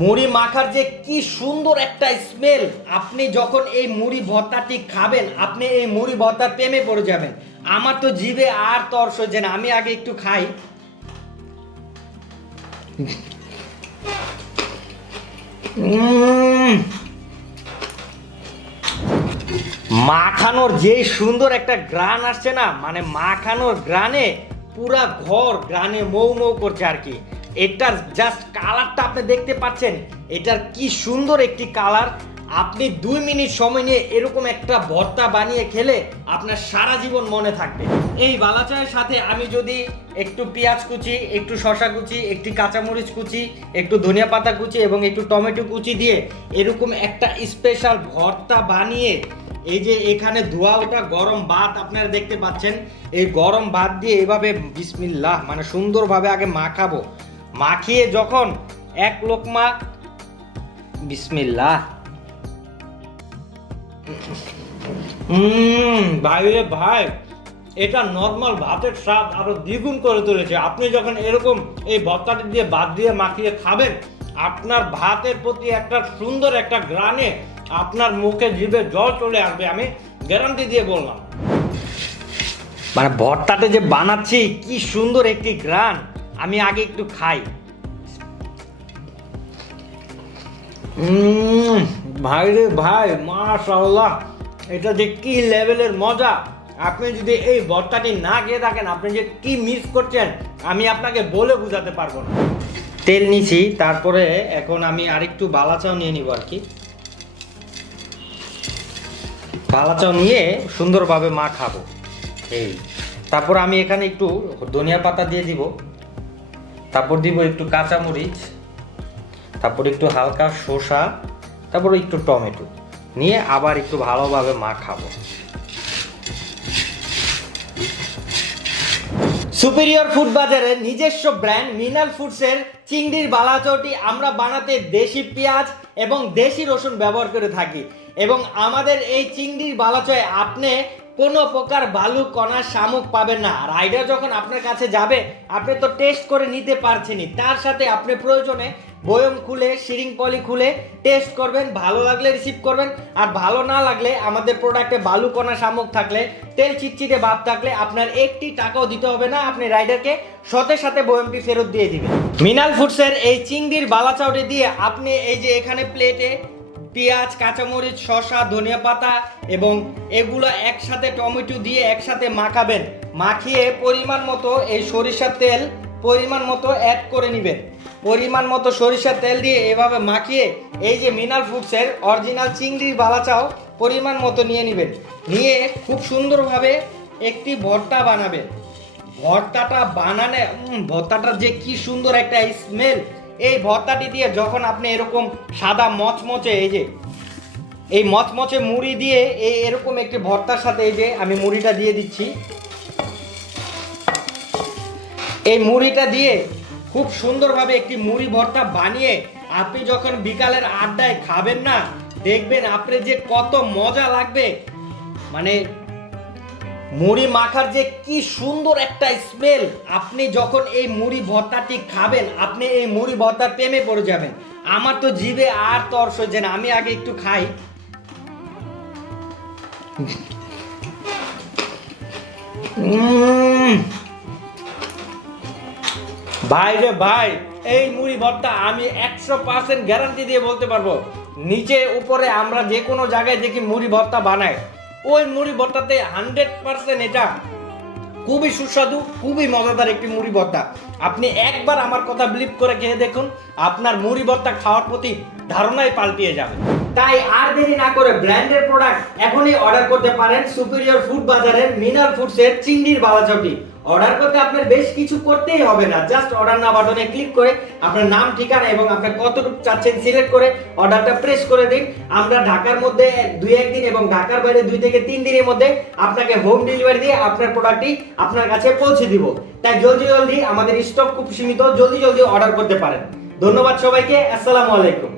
মুড়ি মাখার যে কি সুন্দর একটা স্মেল, আপনি যখন এই মুড়ি ভর্তাটি খাবেন আপনি এই মুড়ি ভর্তার প্রেমে পড়ে যাবেন। আমার তো জিভে আর তর সইছে না, আমি আগে একটু খাই। মাখানোর যে সুন্দর একটা গ্রান আসছে না, মানে মাখানোর গ্রানে পুরা ঘর গ্রানে মৌ মৌ করছে আর কি। এটার জাস্ট কালারটা আপনি দেখতে পাচ্ছেন, এটার কি সুন্দর একটি কালার। আপনি 2 মিনিট সময় নিয়ে এরকম একটা ভর্তা বানিয়ে খেলে আপনার সারা জীবন মনে থাকবে। এই বালা চায়ের সাথে আমি যদি একটু পেঁয়াজ কুচি, একটু শসা কুচি, একটু কাঁচামরিচ কুচি, একটু ধনিয়া পাতা কুচি এবং একটু টমেটো কুচি দিয়ে এরকম একটা স্পেশাল ভর্তা বানিয়ে, এই যে এখানে ধোয়া ওটা গরম ভাত আপনারা দেখতে পাচ্ছেন, এই গরম ভাত দিয়ে এভাবে বিসমিল্লাহ মানে সুন্দরভাবে আগে মাখাবো। মাখিয়ে যখন এক লোকমা বিসমিল্লাহ, ভাই রে ভাই, এটা নর্মাল ভাতের স্বাদ আরো দ্বিগুণ করে তুলেছে। আপনি যখন এরকম এই ভর্তাটি দিয়ে ভাত দিয়ে মাখিয়ে খাবেন, আপনার ভাতের প্রতি একটা সুন্দর একটা গ্রানে আপনার মুখে জিভে জল চলে আসবে, আমি গ্যারান্টি দিয়ে বললাম। মানে ভর্তাটা যে বানাচ্ছি কি সুন্দর একটি গ্রান, আমি আগে একটু খাই। ভাই রে ভাই, মাশাআল্লাহ, এটা যে কি লেভেলের মজা। আপনি যদি এই ভর্তাটি না খেয়ে থাকেন, আপনি যে কি মিস করছেন আমি আপনাকে বলে বোঝাতে পারবো না। তেল নিছি, তারপরে এখন আমি আরেকটু বালাচাও নিয়ে নিব আর কি। বালাচাও নিয়ে সুন্দরভাবে মাখাবো এই। তারপর আমি এখানে একটু ধনিয়া পাতা দিয়ে দিব, তারপর দিব একটু কাঁচামরিচ, তারপর একটু হালকা শসা, তারপর একটু টমেটো নিয়ে আবার একটু ভালোভাবে মাখাবো। সুপিরিয়র ফুড বাজারের নিজস্ব ব্র্যান্ড মিনাল ফুডসের চিংড়ির বালাচাওটি আমরা বানাতে দেশি পেঁয়াজ এবং দেশি রসুন ব্যবহার করে থাকি, এবং আমাদের এই চিংড়ির বালাচায় আপনি কোনো প্রকার বালু কণা শামুক পাবেন না। রাইডার যখন আপনার কাছে যাবে আপনি তো টেস্ট করে নিতে পারছেনই, তার সাথে আপনি প্রয়োজনে বয়ম খুলে সিরিং পলি খুলে টেস্ট করবেন, ভালো লাগলে রিসিভ করবেন, আর ভালো না লাগলে আমাদের প্রোডাক্টে বালু কণা শামুক থাকলে, তেল চিটচিটে ভাব থাকলে আপনার একটি টাকাও দিতে হবে না, আপনি রাইডারকে সাথে সাথে বয়মটি ফেরত দিয়ে দিবেন। মিনাল ফুডসের এই চিংড়ির বালাচাওটি দিয়ে আপনি এই যে এখানে প্লেটে পেঁয়াজ, কাঁচামরিচ, শসা, ধনিয়া পাতা এবং এগুলো একসাথে টমেটো দিয়ে একসাথে মাখাবেন। মাখিয়ে পরিমাণ মতো এই সরিষার তেল পরিমাণ মতো অ্যাড করে নেবেন। পরিমাণ মতো সরিষার তেল দিয়ে এভাবে মাখিয়ে এই যে মিনাল ফুডসের অরিজিনাল চিংড়ির বালাচাও পরিমাণ মতো নিয়ে নেবেন। নিয়ে খুব সুন্দরভাবে একটি ভর্তা বানাবেন। ভর্তাটা বানানে ভর্তাটার যে কি সুন্দর একটা স্মেল, এই ভর্তাটি দিয়ে যখন আপনি এরকম সাদা মচমচে এই যে এই মচমচে মুড়ি দিয়ে এরকম একটি ভর্তার সাথে এই যে আমি মুড়িটা দিয়ে দিচ্ছি, এই মুড়িটা দিয়ে খুব সুন্দরভাবে একটি মুড়ি ভর্তা বানিয়ে আপনি যখন বিকালের আড্ডায় খাবেন না, দেখবেন আপনার যে কত মজা লাগবে। মানে মুড়ি মাখার যে কি সুন্দর একটা স্মেল, আপনি যখন এই মুড়ি ভর্তাটি খাবেন আপনি এই মুড়ি ভর্তার প্রেমে পড়ে যাবেন। আমার তো জিভে আর তর সইছে না, আমি আগে একটু খাই। ভাই রে ভাই, এই মুড়ি ভর্তা আমি 100% গ্যারান্টি দিয়ে বলতে পারবো, নিচে উপরে আমরা যে কোনো জায়গায় দেখি মুড়ি ভর্তা বানায়, ওই মুড়ি ভর্তাতে 100% এটা খুবই সুস্বাদু, খুবই মজাদার একটি মুড়ি ভর্তা। আপনি একবার আমার কথা বিলিভ করে খেয়ে দেখুন, আপনার মুড়ি ভর্তা খাওয়ার প্রতি ধারণাই পাল্টিয়ে যাবে। তাই আর দেরি না করে ব্র্যান্ডের প্রোডাক্ট এখনই অর্ডার করতে পারেন সুপিরিয়র ফুড বাজারের মিনাল ফুডসের চিংড়ির বালাচাওটি। অর্ডার করতে আপনার বেশ কিছু করতেই হবে না, জাস্ট অর্ডার নাও বাটনে ক্লিক করে আপনার নাম, ঠিকানা এবং আপনার কতটুকু চাচ্ছেন সিলেক্ট করে অর্ডারটা প্রেস করে দিন। আমরা ঢাকার মধ্যে 2-1 দিন এবং ঢাকার বাইরে 2 থেকে 3 দিনের মধ্যে আপনাকে হোম ডেলিভারি দিয়ে আপনার প্রোডাক্টটি আপনার কাছে পৌঁছে দিব। তাই জলদি জলদি, আমাদের স্টক খুব সীমিত, জলদি জলদি অর্ডার করতে পারেন। ধন্যবাদ সবাইকে, আসসালামু আলাইকুম।